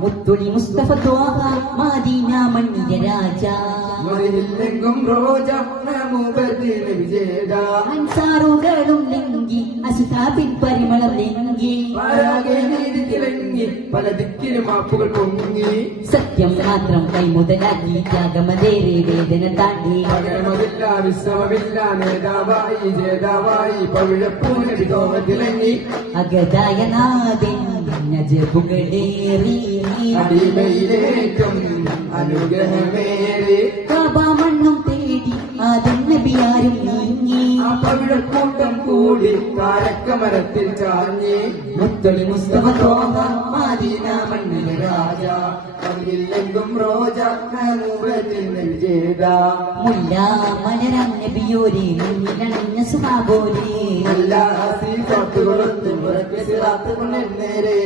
മുത്തുളി Mustafa Thwaha Medina മണ്ണിലെ രാജ മതിലെങ്കും റോജ മൂപ്പത്തിന് വിജേത അൻസാറുകളും ലിംഗി അസുതാബിൻ പരിമളം ലിംഗി പരാകെ നീതി തിളങ്ങി പല ദിക്കിലും മാപ്പുകൾ പൊങ്ങി സത്യം മാത്രം കൈമുതലാക്കി ത്യാഗമതേറെ വേദന താണ്ടി പകരമില്ല വിശ്രമമില്ല നേതാവായി ജേതാവായി പവിഴപ്പൂനടി തോമത്തിളങ്ങി അഗതായ നാഥൻ നജബുകളേറി അടിമയിലേറ്റം അനുഗ്രഹമേറി കാബ മണ്ണും തേടി ആദം നബിയാരും നീങ്ങി ആ പവിഴക്കൂട്ടം കൂടി കാരക്കമരത്തിൽ ചാഞ്ഞി മുത്തുളി മുസ്തഫ ത്വാഹ മദീന മണ്ണിലെ രാജ പതിലെങ്കും റോജ മൂപ്പത്തിന് വിജേത മുല്ല മലരം നബിയോരെ മുന്നിലണഞ്ഞ സുഹാബോരെ എല്ലാ സിഫത്തുകളൊത്തും ഉറക്കെ സിറാത്ത് കൊണ്ടെന്നേരെ